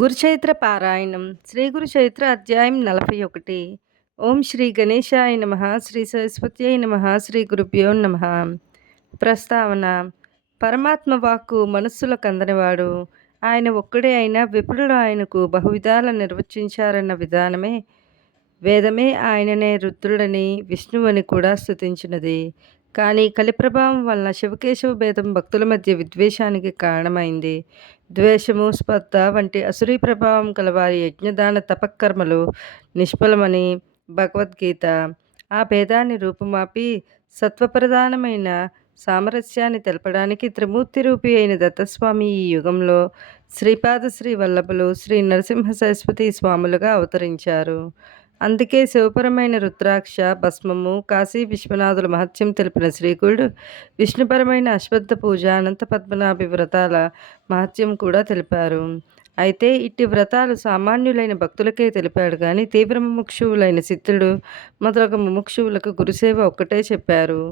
గురుచైత్ర పారాయణం శ్రీ గురుచైత్ర అధ్యాయం నలభై ఒకటి. ఓం శ్రీ గణేశాయ నమ శ్రీ సరస్వతి అయిన నమ శ్రీ గురుభ్యో నమ. ప్రస్తావన పరమాత్మ వాక్కు మనస్సులకు అందనివాడు ఆయన ఒక్కడే అయినా విపులుడు ఆయనకు బహువిధాల నిర్వచించారన్న విధానమే వేదమే ఆయననే రుద్రుడని విష్ణువని కూడా స్థుతించినది కానీ కలి ప్రభావం వలన శివకేశవ భేదం భక్తుల మధ్య విద్వేషానికి కారణమైంది. ద్వేషము స్పర్ధ వంటి అసురీ ప్రభావం కలవారి యజ్ఞదాన తపకర్మలు నిష్ఫలమని భగవద్గీత. ఆ భేదాన్ని రూపుమాపి సత్వప్రధానమైన సామరస్యాన్ని తెలపడానికి త్రిమూర్తి రూపి అయిన దత్తస్వామి ఈ యుగంలో శ్రీపాద శ్రీ వల్లభులు శ్రీ నరసింహ సరస్వతి స్వాములుగా అవతరించారు. అందుకే శివపరమైన రుద్రాక్ష భస్మము కాశీ విశ్వనాథుల మహత్యం తెలిపిన శ్రీకుడు విష్ణుపరమైన అశ్వత్థ పూజ అనంత పద్మనాభి వ్రతాల మహత్యం కూడా తెలిపారు. అయితే ఇట్టి వ్రతాలు సామాన్యులైన భక్తులకే తెలిపాడు కానీ తీవ్ర ముముక్షువులైన సిద్ధుడు మొదలొక ముముక్షువులకు గురుసేవ ఒక్కటే చెప్పారు.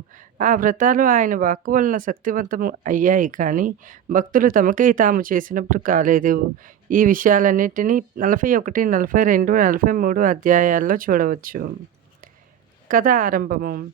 ఆ వ్రతాలు ఆయన వాక్కు వలన శక్తివంతము అయ్యాయి కానీ భక్తులు తమకై తాము చేసినప్పుడు కాలేదు. ఈ విషయాలన్నిటినీ నలభై ఒకటి నలభై రెండు నలభై మూడు అధ్యాయాల్లో చూడవచ్చు. కథ ఆరంభము.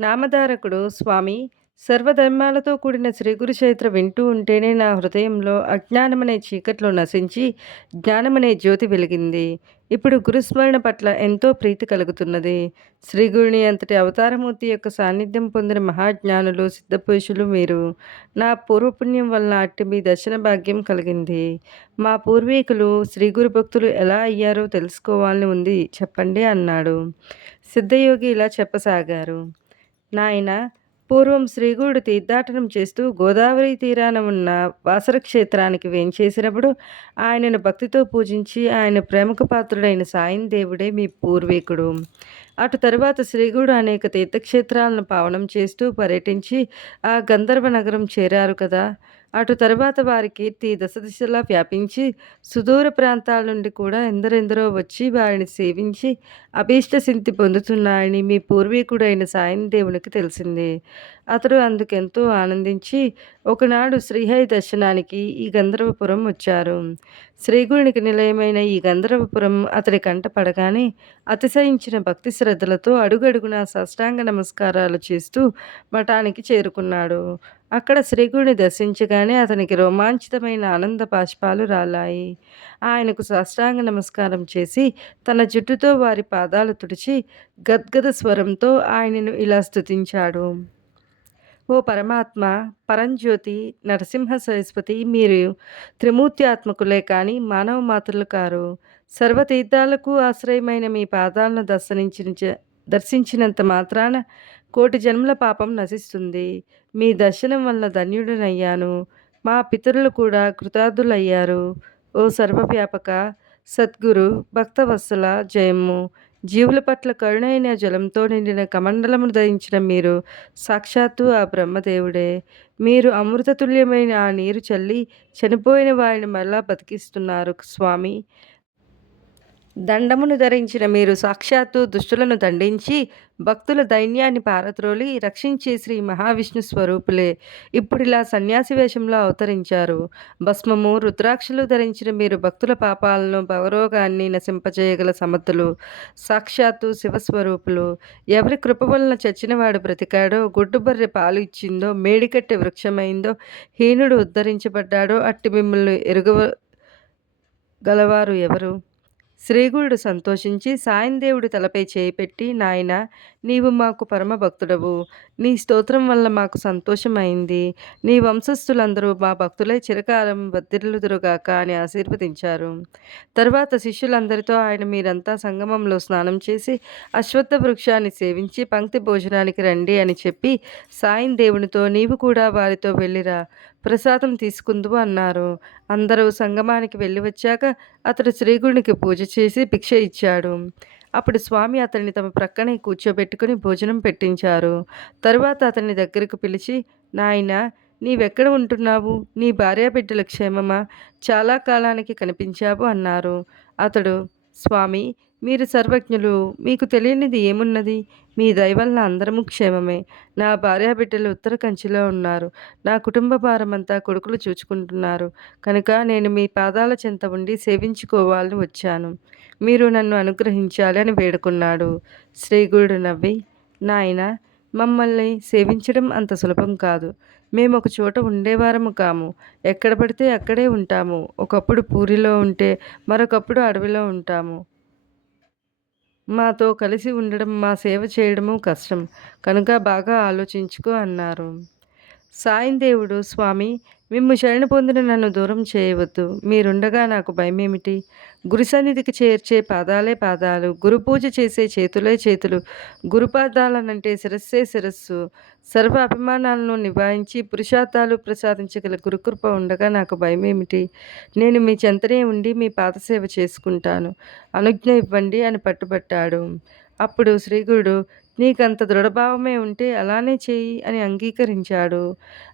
నామధారకుడు స్వామి సర్వధర్మాలతో కూడిన శ్రీ గురుచరిత్ర వింటూ ఉంటేనే నా హృదయంలో అజ్ఞానమనే చీకట్లో నశించి జ్ఞానమనే జ్యోతి వెలిగింది. ఇప్పుడు గురుస్మరణ పట్ల ఎంతో ప్రీతి కలుగుతున్నది. శ్రీ గురుని అంతటి అవతారమూర్తి యొక్క సాన్నిధ్యం పొందిన మహాజ్ఞానులు సిద్ధపురుషులు మీరు. నా పూర్వపుణ్యం వలన అట్టి మీ దర్శన భాగ్యం కలిగింది. మా పూర్వీకులు శ్రీ గురు భక్తులు ఎలా అయ్యారో తెలుసుకోవాలని ఉంది చెప్పండి అన్నాడు. సిద్ధయోగి ఇలా చెప్పసాగారు. నాయన పూర్వం శ్రీగుడు తీర్థాటనం చేస్తూ గోదావరి తీరాన ఉన్న వాసర క్షేత్రానికి వేంచేసినప్పుడు ఆయనను భక్తితో పూజించి ఆయన ప్రేమకు పాత్రుడైన సాయం దేవుడే మీ పూర్వీకుడు. అటు తరువాత శ్రీగుడు అనేక తీర్థక్షేత్రాలను పావనం చేస్తూ పర్యటించి ఆ గంధర్వ నగరం చేరారు కదా. అటు తరువాత వారి కీర్తి దశ దిశలా వ్యాపించి సుదూర ప్రాంతాల నుండి కూడా ఎందరెందరో వచ్చి వారిని సేవించి అభీష్ట సింతి పొందుతున్నాయని మీ పూర్వీకుడైన సాయం దేవునికి తెలిసింది. అతడు అందుకెంతో ఆనందించి ఒకనాడు శ్రీహరి దర్శనానికి ఈ గంధర్వపురం వచ్చారు. శ్రీగుడికి నిలయమైన ఈ గంధర్వపురం అతడి కంట పడగానే అతిశయించిన భక్తి శ్రద్ధలతో అడుగడుగున సాష్టాంగ నమస్కారాలు చేస్తూ మఠానికి చేరుకున్నాడు. అక్కడ శ్రీగుడిని దర్శించగానే అతనికి రోమాంచితమైన ఆనంద పాష్పాలు రాలాయి. ఆయనకు సాష్టాంగ నమస్కారం చేసి తన జుట్టుతో వారి పాదాలు తుడిచి గద్గద స్వరంతో ఆయనను ఇలా స్తుతించాడు. ఓ పరమాత్మ పరంజ్యోతి నరసింహ సరస్వతి మీరు త్రిమూర్తి ఆత్మకులే కానీ మానవ మాతృలు కారు. సర్వతీర్థాలకు ఆశ్రయమైన మీ పాదాలను దర్శనించిన దర్శించినంత మాత్రాన కోటి జన్మల పాపం నశిస్తుంది. మీ దర్శనం వల్ల ధన్యుడనయ్యాను. మా పితరులు కూడా కృతార్థులయ్యారు. ఓ సర్వవ్యాపక సద్గురు భక్తవత్సల జయము. జీవుల పట్ల కరుణైన జలంతో నిండిన కమండలమును ధరించిన మీరు సాక్షాత్తు ఆ బ్రహ్మదేవుడే. మీరు అమృతతుల్యమైన ఆ నీరు చల్లి చనిపోయిన వారిని మరలా బతికిస్తున్నారు స్వామి. దండమును ధరించిన మీరు సాక్షాత్తు దుష్టులను దండించి భక్తుల దైన్యాన్ని పారత్రోలి రక్షించే శ్రీ మహావిష్ణు స్వరూపులే. ఇప్పుడిలా సన్యాసి వేషంలో అవతరించారు. భస్మము రుద్రాక్షలు ధరించిన మీరు భక్తుల పాపాలను భవరోగాన్ని నశింపజేయగల సమర్థులు సాక్షాత్తు శివస్వరూపులు. ఎవరి కృప వలన చచ్చినవాడు బ్రతికాడో గుడ్డుబర్రె పాలు ఇచ్చిందో మేడికట్టె వృక్షమైందో హీనుడు ఉద్ధరించబడ్డాడో అట్టి మిమ్మల్ని ఎరుగ గలవారు ఎవరు? శ్రీగురుడు సంతోషించి సాయందేవుడి తలపై చేయి పెట్టి నాయన నీవు మాకు పరమ భక్తుడవు. నీ స్తోత్రం వల్ల మాకు సంతోషమైంది. నీ వంశస్థులందరూ మా భక్తులై చిరకాలం వర్ధిల్లుదురుగాక అని ఆశీర్వదించారు. తర్వాత శిష్యులందరితో ఆయన మీరంతా సంగమంలో స్నానం చేసి అశ్వత్థ వృక్షాన్ని సేవించి పంక్తి భోజనానికి రండి అని చెప్పి సాయం దేవునితో నీవు కూడా వారితో వెళ్ళిరా. ప్రసాదం తీసుకుందువు అన్నారు. అందరూ సంగమానికి వెళ్ళి వచ్చాక అతడు శ్రీగుడికి పూజ చేసి భిక్ష ఇచ్చాడు. అప్పుడు స్వామి అతన్ని తమ ప్రక్కనే కూర్చోబెట్టుకుని భోజనం పెట్టించారు. తరువాత అతన్ని దగ్గరకు పిలిచి నాయన నీవెక్కడ ఉంటున్నావు? నీ భార్యాబిడ్డల క్షేమమా? చాలా కాలానికి కనిపించావు అన్నారు. అతడు స్వామి మీరు సర్వజ్ఞులు మీకు తెలియనిది ఏమున్నది? మీ దయవల్ల అందరము క్షేమమే. నా భార్యాబిడ్డలు ఉత్తర కంచిలో ఉన్నారు. నా కుటుంబ భారమంతా కొడుకులు చూచుకుంటున్నారు. కనుక నేను మీ పాదాల చెంత ఉండి సేవించుకోవాలని వచ్చాను. మీరు నన్ను అనుగ్రహించాలి అని వేడుకున్నాడు. శ్రీగురుడు నవ్వి నాయన మమ్మల్ని సేవించడం అంత సులభం కాదు. మేము ఒక చోట ఉండేవారము కాము. ఎక్కడ పడితే అక్కడే ఉంటాము. ఒకప్పుడు పూరిలో ఉంటే మరొకప్పుడు అడవిలో ఉంటాము. మాతో కలిసి ఉండడం మా సేవ చేయడము కష్టం. కనుక బాగా ఆలోచించుకో అన్నారు. సాయందేవుడు స్వామి మిమ్ము శరణ పొందిన నన్ను దూరం చేయవద్దు. మీరుండగా నాకు భయమేమిటి? గురు సన్నిధికి చేర్చే పాదాలే పాదాలు గురు పూజ చేసే చేతులే చేతులు గురుపాదాలనంటే శిరస్సే శిరస్సు. సర్వ అభిమానాలను నివారించి పురుషార్థాలు ప్రసాదించగల గురుకృప ఉండగా నాకు భయమేమిటి? నేను మీ చెంతనే ఉండి మీ పాదసేవ చేసుకుంటాను. అనుజ్ఞ ఇవ్వండి అని పట్టుబట్టాడు. అప్పుడు శ్రీగురుడు నీకంత దృఢభావమే ఉంటే అలానే చేయి అని అంగీకరించాడు.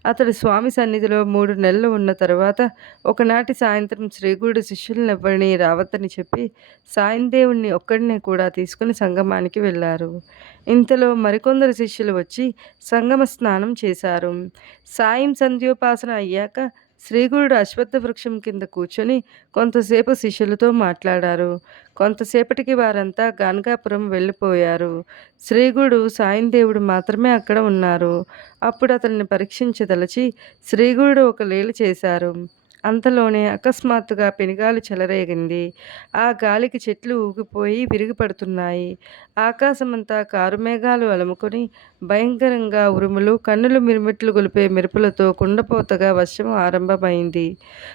అతడు స్వామి సన్నిధిలో మూడు నెలలు ఉన్న తర్వాత ఒకనాటి సాయంత్రం శ్రీగుడు శిష్యులనెవ్వరిని రావద్దని చెప్పి సాయందేవుణ్ణి ఒక్కడినే కూడా తీసుకుని సంగమానికి వెళ్ళారు. ఇంతలో మరికొందరు శిష్యులు వచ్చి సంగమ స్నానం చేశారు. సాయం సంధ్యోపాసన అయ్యాక శ్రీగురుడు అశ్వత్థ వృక్షం కింద కూర్చొని కొంతసేపు శిష్యులతో మాట్లాడారు. కొంతసేపటికి వారంతా గానగాపురం వెళ్ళిపోయారు. శ్రీగుడు సాయందేవుడు మాత్రమే అక్కడ ఉన్నారు. అప్పుడు అతన్ని పరీక్షించదలచి శ్రీగురుడు ఒక లీల చేశారు. అంతలోనే అకస్మాత్తుగా పెనుగాలు చెలరేగింది. ఆ గాలికి చెట్లు ఊగిపోయి విరిగిపడుతున్నాయి. ఆకాశమంతా కారుమేఘాలు అలుముకొని భయంకరంగా ఉరుములు కన్నులు మిరుమిట్లు గొలిపే మెరుపులతో కుండపోతగా వర్షం ఆరంభమైంది.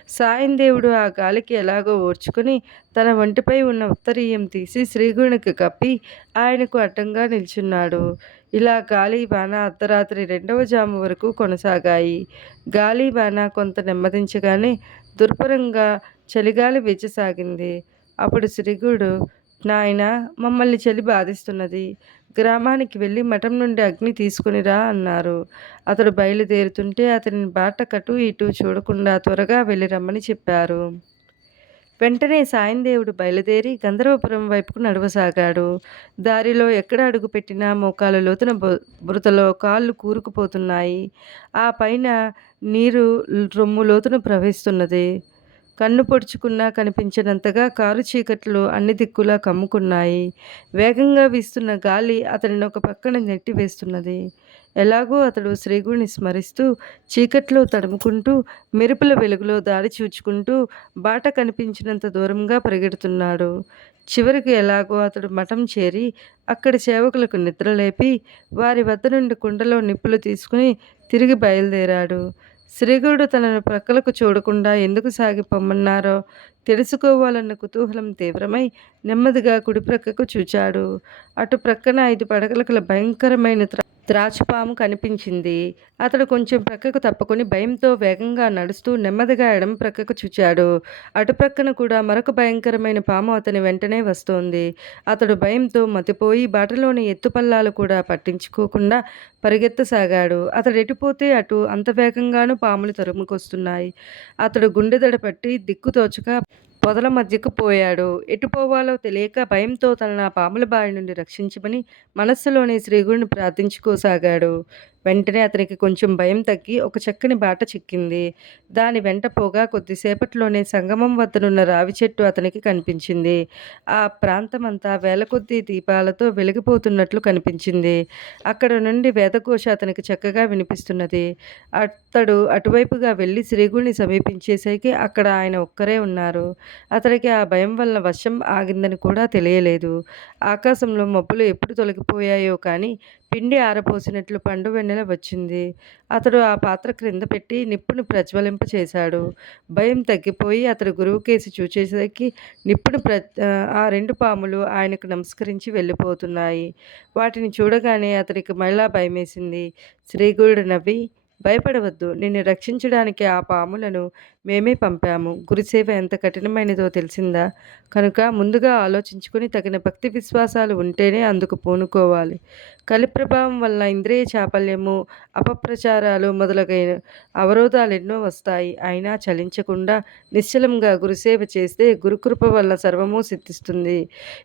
సాయందేవుడు ఆ గాలికి ఎలాగో ఓర్చుకుని తన వంటిపై ఉన్న ఉత్తరీయం తీసి శ్రీగుణికి కప్పి ఆయనకు అడ్డంగా నిల్చున్నాడు. ఇలా గాలి వాన అర్ధరాత్రి రెండవ జాము వరకు కొనసాగాయి. గాలి వాన కొంత నెమ్మదించగానే దుర్భరంగా చలిగాలి వెచ్చసాగింది అప్పుడు శ్రీగుడు నాయన మమ్మల్ని చలి బాధిస్తున్నది. గ్రామానికి వెళ్ళి మఠం నుండి అగ్ని తీసుకునిరా అన్నారు. అతడు బయలుదేరుతుంటే అతని బాట కటు ఇటు చూడకుండా త్వరగా వెళ్ళి రమ్మని చెప్పారు. వెంటనే సాయందేవుడు బయలుదేరి గంధర్వపురం వైపుకు నడవసాగాడు. దారిలో ఎక్కడ అడుగుపెట్టినా మోకాలు లోతున బురతలో కాళ్ళు కూరుకుపోతున్నాయి. ఆ పైన నీరు రొమ్ము లోతున ప్రవహిస్తున్నది. కన్ను పొడుచుకున్నా కనిపించినంతగా కారు చీకట్లు అన్ని దిక్కులా కమ్ముకున్నాయి. వేగంగా వీస్తున్న గాలి అతనిని ఒక పక్కన నెట్టివేస్తున్నది ఎలాగో అతడు శ్రీగుణ్ణి స్మరిస్తూ చీకట్లో తడుముకుంటూ మెరుపుల వెలుగులో దారి చూచుకుంటూ బాట కనిపించినంత దూరంగా పరిగెడుతున్నాడు. చివరికి ఎలాగో అతడు మఠం చేరి అక్కడి సేవకులకు నిద్రలేపి వారి వద్ద నుండి కుండలో నిప్పులు తీసుకుని తిరిగి బయలుదేరాడు. శ్రీగుడు తనను ప్రక్కలకు చూడకుండా ఎందుకు సాగిపోమన్నారో తెలుసుకోవాలన్న కుతూహలం తీవ్రమై నెమ్మదిగా కుడి ప్రక్కకు చూచాడు. అటు ప్రక్కన ఐదు పడగలకల భయంకరమైన త్రాచుపాము కనిపించింది. అతడు కొంచెం ప్రక్కకు తప్పుకొని భయంతో వేగంగా నడుస్తూ నెమ్మదిగా ఎడమ ప్రక్కకు చూచాడు. అటు ప్రక్కన కూడా మరొక భయంకరమైన పాము అతని వెంటనే వస్తోంది. అతడు భయంతో మతిపోయి బాటలోని ఎత్తుపల్లాలు కూడా పట్టించుకోకుండా పరిగెత్తసాగాడు. అతడు ఎటుపోతే అటు అంత వేగంగానూ పాములు తరుముకొస్తున్నాయి. అతడు గుండెదడ పట్టి దిక్కుతోచక పొదల మధ్యకు పోయాడు. ఎటుపోవాలో తెలియక భయంతో తన పాముల బారి నుండి రక్షించమని మనస్సులోనే శ్రీగుడిని ప్రార్థించుకోసాగాడు. వెంటనే అతనికి కొంచెం భయం తగ్గి ఒక చక్కని బాట చిక్కింది. దాని వెంట పోగా కొద్దిసేపట్లోనే సంగమం వద్దనున్న రావి చెట్టు అతనికి కనిపించింది. ఆ ప్రాంతమంతా వేల కొద్ది దీపాలతో వెలిగిపోతున్నట్లు కనిపించింది. అక్కడ నుండి వేదకోశ అతనికి చక్కగా వినిపిస్తున్నది. అతడు అటువైపుగా వెళ్ళి శ్రీగుడిని సమీపించేసరికి అక్కడ ఆయన ఒక్కరే ఉన్నారు. అతనికి ఆ భయం వల్ల వర్షం ఆగిందని కూడా తెలియలేదు. ఆకాశంలో మబ్బులు ఎప్పుడు తొలగిపోయాయో కానీ పిండి ఆరపోసినట్లు పండు వెన్నెల వచ్చింది. అతడు ఆ పాత్ర క్రింద పెట్టి నిప్పును ప్రజ్వలింప చేశాడు. భయం తగ్గిపోయి అతడు గురువు కేసి చూచేసరికి నిప్పును ప్ర ఆ రెండు పాములు ఆయనకు నమస్కరించి వెళ్ళిపోతున్నాయి. వాటిని చూడగానే అతనికి మళ్ళా భయమేసింది. శ్రీగురుడు నవ్వి భయపడవద్దు. నిన్ను రక్షించడానికి ఆ పాములను మేమే పంపాము. గురుసేవ ఎంత కఠినమైనదో తెలిసిందా? కనుక ముందుగా ఆలోచించుకుని తగిన భక్తి విశ్వాసాలు ఉంటేనే అందుకు పూనుకోవాలి. కలి ప్రభావం వల్ల ఇంద్రియ చాపల్యము అపప్రచారాలు మొదలగైన అవరోధాలు ఎన్నో వస్తాయి. అయినా చలించకుండా నిశ్చలంగా గురుసేవ చేస్తే గురుకృప వల్ల సర్వము సిద్ధిస్తుంది.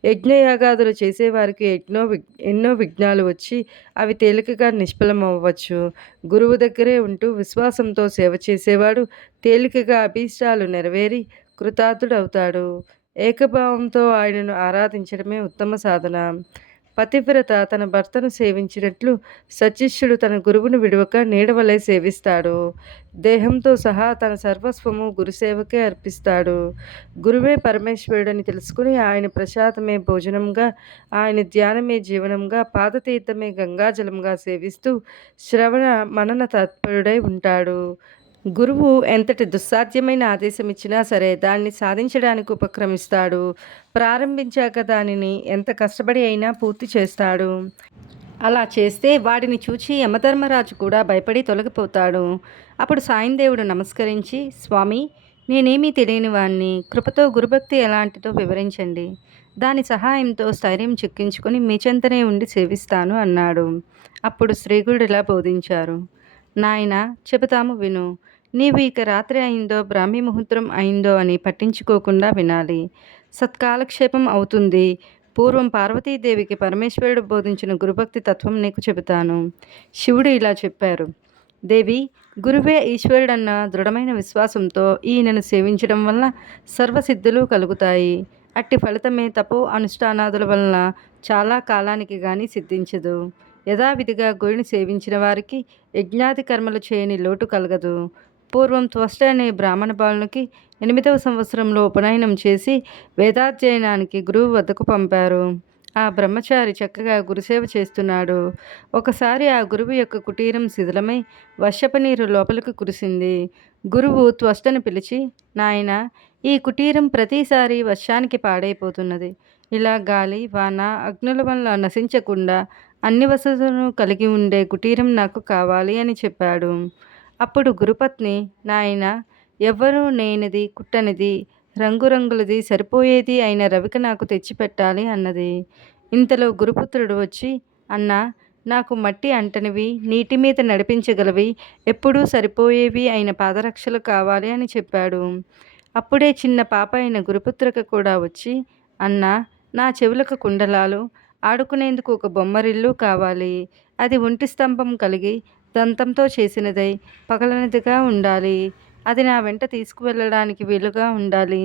యజ్ఞయాగాదులు చేసేవారికి ఎన్నో ఎన్నో విఘ్నాలు వచ్చి అవి తేలికగా నిష్ఫలం అవ్వచ్చు గురువు దగ్గర ఉంటూ విశ్వాసంతో సేవ చేసేవాడు తేలికగా అభీష్టాలు నెరవేరి కృతార్థుడవుతాడు. ఏకభావంతో ఆయనను ఆరాధించడమే ఉత్తమ సాధన. పతివ్రత తన భర్తను సేవించినట్లు సచిష్యుడు తన గురువును విడవక నీడవలే సేవిస్తాడు. దేహంతో సహా తన సర్వస్వము గురుసేవకే అర్పిస్తాడు. గురువే పరమేశ్వరుడని తెలుసుకుని ఆయన ప్రసాదమే భోజనంగా ఆయన ధ్యానమే జీవనంగా పాదతీర్థమే గంగాజలంగా సేవిస్తూ శ్రవణ మనన తత్పరుడై ఉంటాడు. గురువు ఎంతటి దుస్సాధ్యమైన ఆదేశం ఇచ్చినా సరే దాన్ని సాధించడానికి ఉపక్రమిస్తాడు. ప్రారంభించాక దానిని ఎంత కష్టపడి అయినా పూర్తి చేస్తాడు. అలా చేస్తే వాడిని చూచి యమధర్మరాజు కూడా భయపడి తొలగిపోతాడు. అప్పుడు సాయందేవుడు నమస్కరించి స్వామి నేనేమీ తెలియని వాణ్ణి. కృపతో గురుభక్తి ఎలాంటిదో వివరించండి. దాని సహాయంతో స్థైర్యం చిక్కించుకొని మీ చెంతనే ఉండి సేవిస్తాను అన్నాడు. అప్పుడు శ్రీగుడు ఇలా బోధించారు. నాయన చెబుతాము విను. నీవు ఇక రాత్రి అయిందో బ్రాహ్మీ ముహూర్తం అయిందో అని పట్టించుకోకుండా వినాలి. సత్కాలక్షేపం అవుతుంది. పూర్వం పార్వతీదేవికి పరమేశ్వరుడు బోధించిన గురుభక్తి తత్వం నీకు చెబుతాను. శివుడు ఇలా చెప్పారు. దేవి గురువే ఈశ్వరుడన్న దృఢమైన విశ్వాసంతో ఈయనను సేవించడం వల్ల సర్వసిద్ధులు కలుగుతాయి. అట్టి ఫలితమే తపో అనుష్ఠానాదుల వలన చాలా కాలానికి కానీ సిద్ధించదు. యథావిధిగా గురిని సేవించిన వారికి యజ్ఞాది కర్మలు చేయని లోటు కలగదు. పూర్వం త్వష్ట అనే బ్రాహ్మణ బాలునికి ఎనిమిదవ సంవత్సరంలో ఉపనయనం చేసి వేదాధ్యయనానికి గురువు వద్దకు పంపారు. ఆ బ్రహ్మచారి చక్కగా గురుసేవ చేస్తున్నాడు. ఒకసారి ఆ గురువు యొక్క కుటీరం శిథిలమై వర్షపు నీరు లోపలికి కురిసింది. గురువు త్వష్టను పిలిచి నాయన ఈ కుటీరం ప్రతిసారి వర్షానికి పాడైపోతున్నది. ఇలా గాలి వాన అగ్నుల వల్ల నశించకుండా అన్ని వసతులను కలిగి ఉండే కుటీరం నాకు కావాలి అని చెప్పాడు. అప్పుడు గురుపత్ని నాయన ఎవ్వరూ నేనిది కుట్టనిది రంగురంగులది సరిపోయేది అయిన రవిక నాకు తెచ్చిపెట్టాలి అన్నది. ఇంతలో గురుపుత్రుడు వచ్చి అన్న నాకు మట్టి అంటనివి నీటి మీద నడిపించగలవి ఎప్పుడూ సరిపోయేవి అయిన పాదరక్షలు కావాలి అని చెప్పాడు. అప్పుడే చిన్న పాప అయిన గురుపుత్రిక కూడా వచ్చి అన్న నా చెవులకు కుండలాలు ఆడుకునేందుకు ఒక బొమ్మరిల్లు కావాలి. అది ఒంటి స్తంభం కలిగి దంతంతో చేసినదై పగలనిదిగా ఉండాలి. అది నా వెంట తీసుకువెళ్ళడానికి వీలుగా ఉండాలి.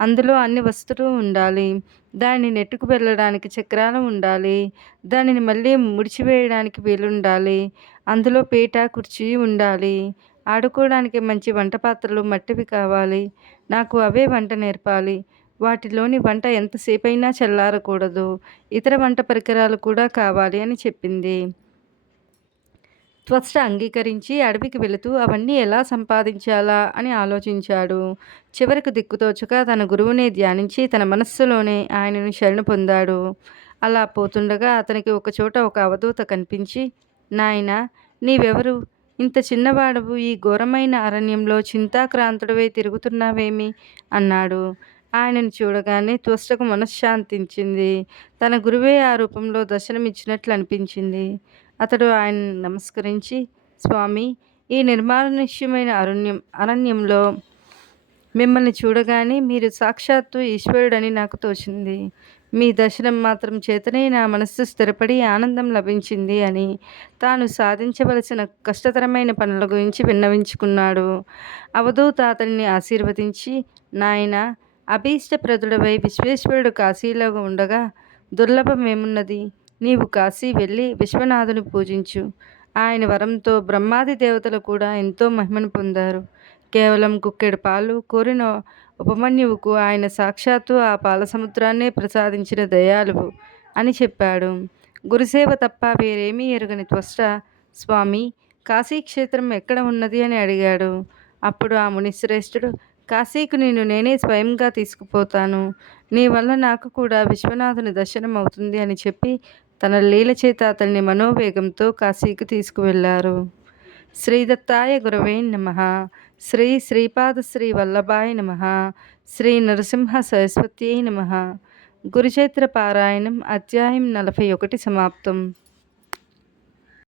అందులో అన్ని వస్తువులు ఉండాలి. దాన్ని నెట్టుకు వెళ్ళడానికి చక్రాలు ఉండాలి. దానిని మళ్ళీ ముడిచివేయడానికి వీలుండాలి. అందులో పీట కుర్చీ ఉండాలి. ఆడుకోవడానికి మంచి వంట పాత్రలు మట్టివి కావాలి. నాకు అవే వంట నేర్పాలి. వాటిలోని వంట ఎంతసేపైనా చల్లారకూడదు. ఇతర వంట పరికరాలు కూడా కావాలి అని చెప్పింది. త్వష్ట అంగీకరించి అడవికి వెళుతూ అవన్నీ ఎలా సంపాదించాలా అని ఆలోచించాడు. చివరికి దిక్కుతోచక తన గురువునే ధ్యానించి తన మనస్సులోనే ఆయనను శరణు పొందాడు. అలా పోతుండగా అతనికి ఒకచోట ఒక అవధూత కనిపించి నాయన నీవెవరు? ఇంత చిన్నవాడవు ఈ ఘోరమైన అరణ్యంలో చింతాక్రాంతుడవై తిరుగుతున్నావేమి? అన్నాడు. ఆయనను చూడగానే త్వష్టకు మనశ్శాంతించింది. తన గురువే ఆ రూపంలో దర్శనమిచ్చినట్లు అనిపించింది అతడు ఆయన నమస్కరించి స్వామి ఈ నిర్మానుష్యమైన అరణ్యం అరణ్యంలో మిమ్మల్ని చూడగానే మీరు సాక్షాత్తు ఈశ్వరుడని నాకు తోచింది. మీ దర్శనం మాత్రం చేతనే నా మనస్సు స్థిరపడి ఆనందం లభించింది అని తాను సాధించవలసిన కష్టతరమైన పనుల గురించి విన్నవించుకున్నాడు. అవధూత అతన్ని ఆశీర్వదించి నాయన అభీష్టప్రదుడవై విశ్వేశ్వరుడు కాశీలో ఉండగా దుర్లభమేమున్నది నీవు కాశీ వెళ్ళి విశ్వనాథుని పూజించు. ఆయన వరంతో బ్రహ్మాది దేవతలు కూడా ఎంతో మహిమను పొందారు. కేవలం కుక్కెడు పాలు కోరిన ఉపమన్యువుకు ఆయన సాక్షాత్తు ఆ పాల సముద్రాన్నే ప్రసాదించిన దయాలువు అని చెప్పాడు. గురుసేవ తప్ప వేరేమీ ఎరుగని త్వష్ట స్వామి కాశీక్షేత్రం ఎక్కడ ఉన్నది అని అడిగాడు. అప్పుడు ఆ మునిశ్రేష్ఠుడు కాశీకు నేను నేనే స్వయంగా తీసుకుపోతాను. నీ వల్ల నాకు కూడా విశ్వనాథుని దర్శనం అవుతుంది అని చెప్పి తన లీల చేత అతన్ని మనోవేగంతో కాశీకి తీసుకువెళ్ళారు శ్రీదత్తాయ గురవే నమ. శ్రీ శ్రీపాద శ్రీ వల్లభాయ నమ. శ్రీ నరసింహ సరస్వత్యై నమ. గురుచైత్ర పారాయణం అధ్యాయం నలభై ఒకటి సమాప్తం.